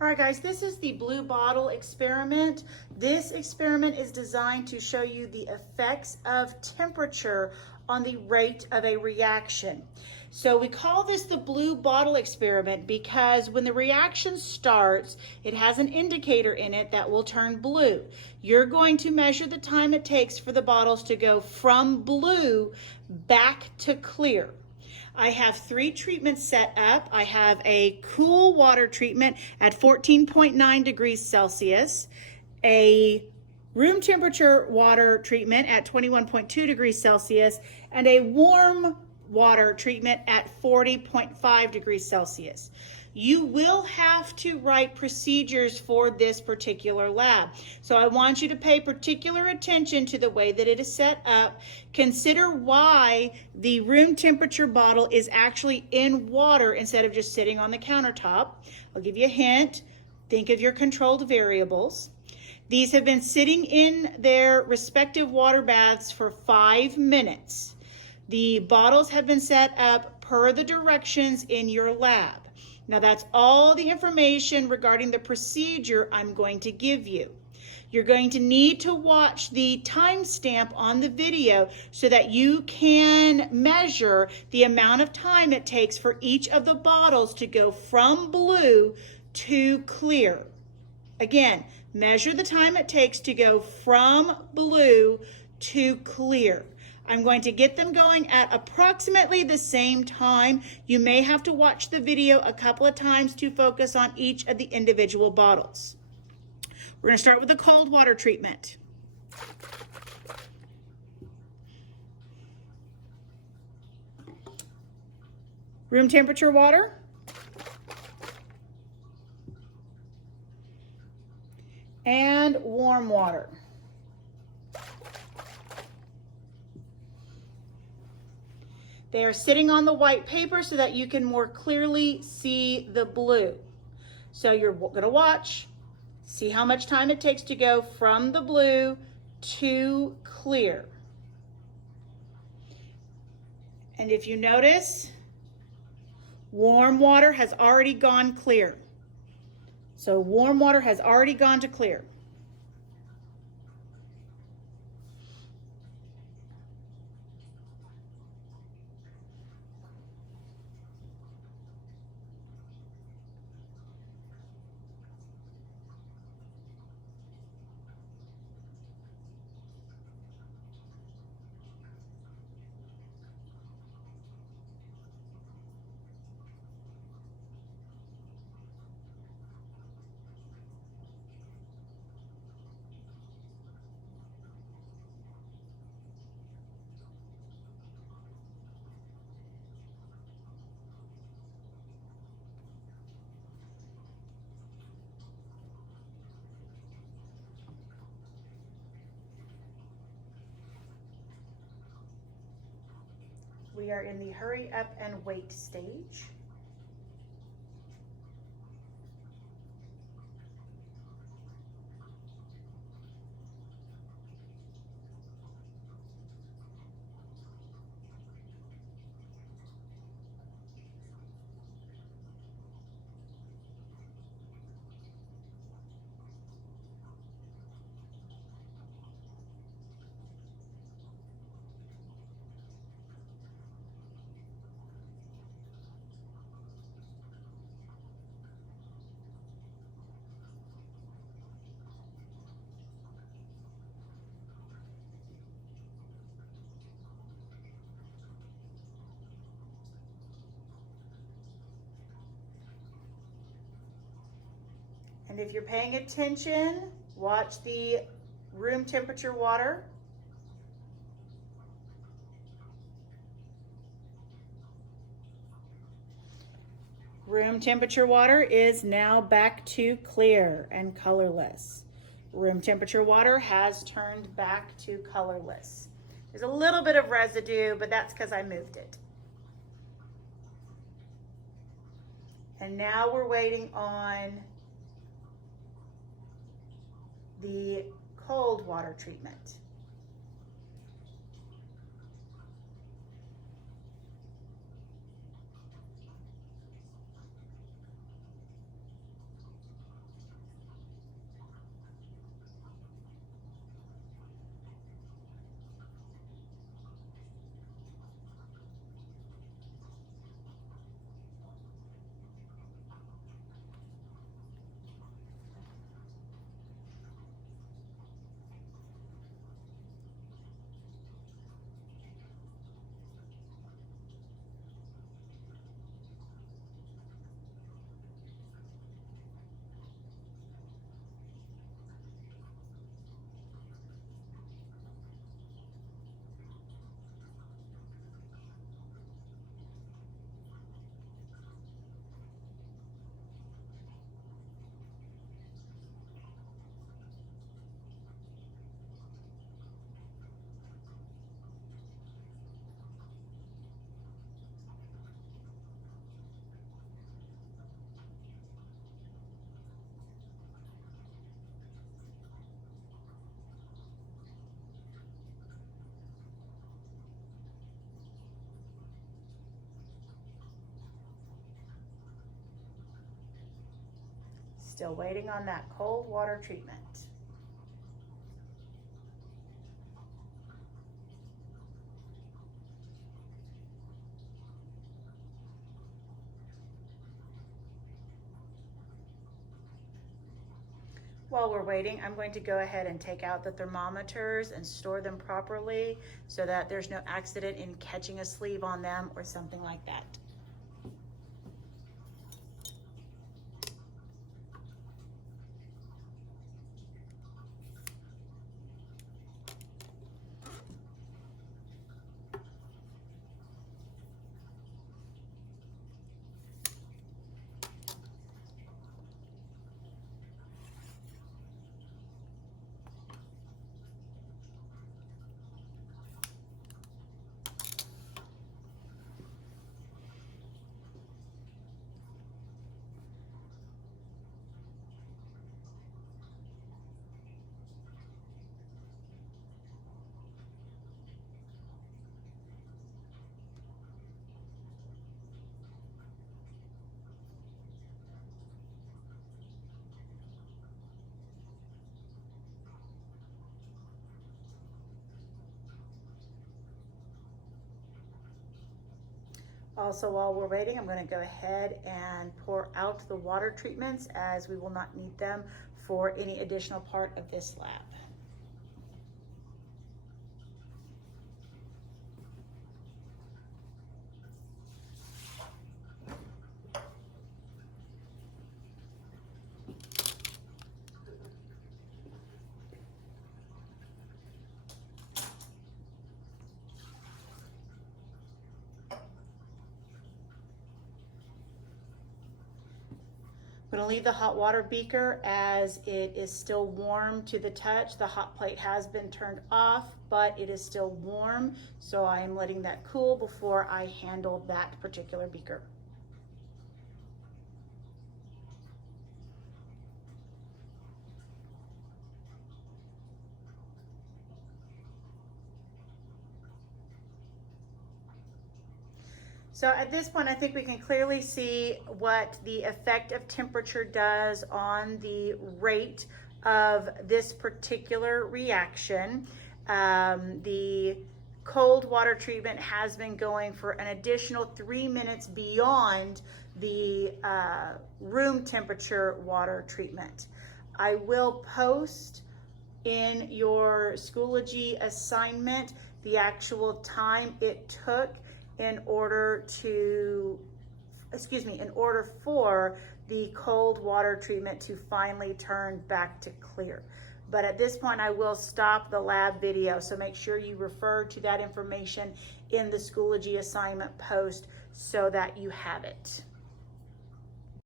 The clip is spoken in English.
All right, guys, this is the blue bottle experiment. This experiment is designed to show you the effects of temperature on the rate of a reaction. So we call this the blue bottle experiment because when the reaction starts, it has an indicator in it that will turn blue. You're going to measure the time it takes for the bottles to go from blue back to clear. I have 3 treatments set up. I have a cool water treatment at 14.9 degrees Celsius, a room temperature water treatment at 21.2 degrees Celsius, and a warm water treatment at 40.5 degrees Celsius. You will have to write procedures for this particular lab. So I want you to pay particular attention to the way that it is set up. Consider why the room temperature bottle is actually in water instead of just sitting on the countertop. I'll give you a hint. Think of your controlled variables. These have been sitting in their respective water baths for 5 minutes. The bottles have been set up per the directions in your lab. Now that's all the information regarding the procedure I'm going to give you. You're going to need to watch the timestamp on the video so that you can measure the amount of time it takes for each of the bottles to go from blue to clear. Again, measure the time it takes to go from blue to clear. I'm going to get them going at approximately the same time. You may have to watch the video a couple of times to focus on each of the individual bottles. We're going to start with the cold water treatment. Room temperature water. And warm water. They are sitting on the white paper so that you can more clearly see the blue. So you're going to watch, see how much time it takes to go from the blue to clear. And if you notice, warm water has already gone clear. So warm water has already gone to clear. We are in the hurry up and wait stage. And if you're paying attention, watch the room temperature water. Room temperature water is now back to clear and colorless. Room temperature water has turned back to colorless. There's a little bit of residue, but that's because I moved it. And now we're waiting on the cold water treatment. Still waiting on that cold water treatment. While we're waiting, I'm going to go ahead and take out the thermometers and store them properly so that there's no accident in catching a sleeve on them or something like that. Also, while we're waiting, I'm going to go ahead and pour out the water treatments as we will not need them for any additional part of this lab. I'm going to leave the hot water beaker as it is still warm to the touch. The hot plate has been turned off, but it is still warm, so I am letting that cool before I handle that particular beaker. So at this point, I think we can clearly see what the effect of temperature does on the rate of this particular reaction. The cold water treatment has been going for an additional 3 minutes beyond the room temperature water treatment. I will post in your Schoology assignment the actual time it took in order for the cold water treatment to finally turn back to clear. But at this point, I will stop the lab video, so make sure you refer to that information in the Schoology assignment post so that you have it.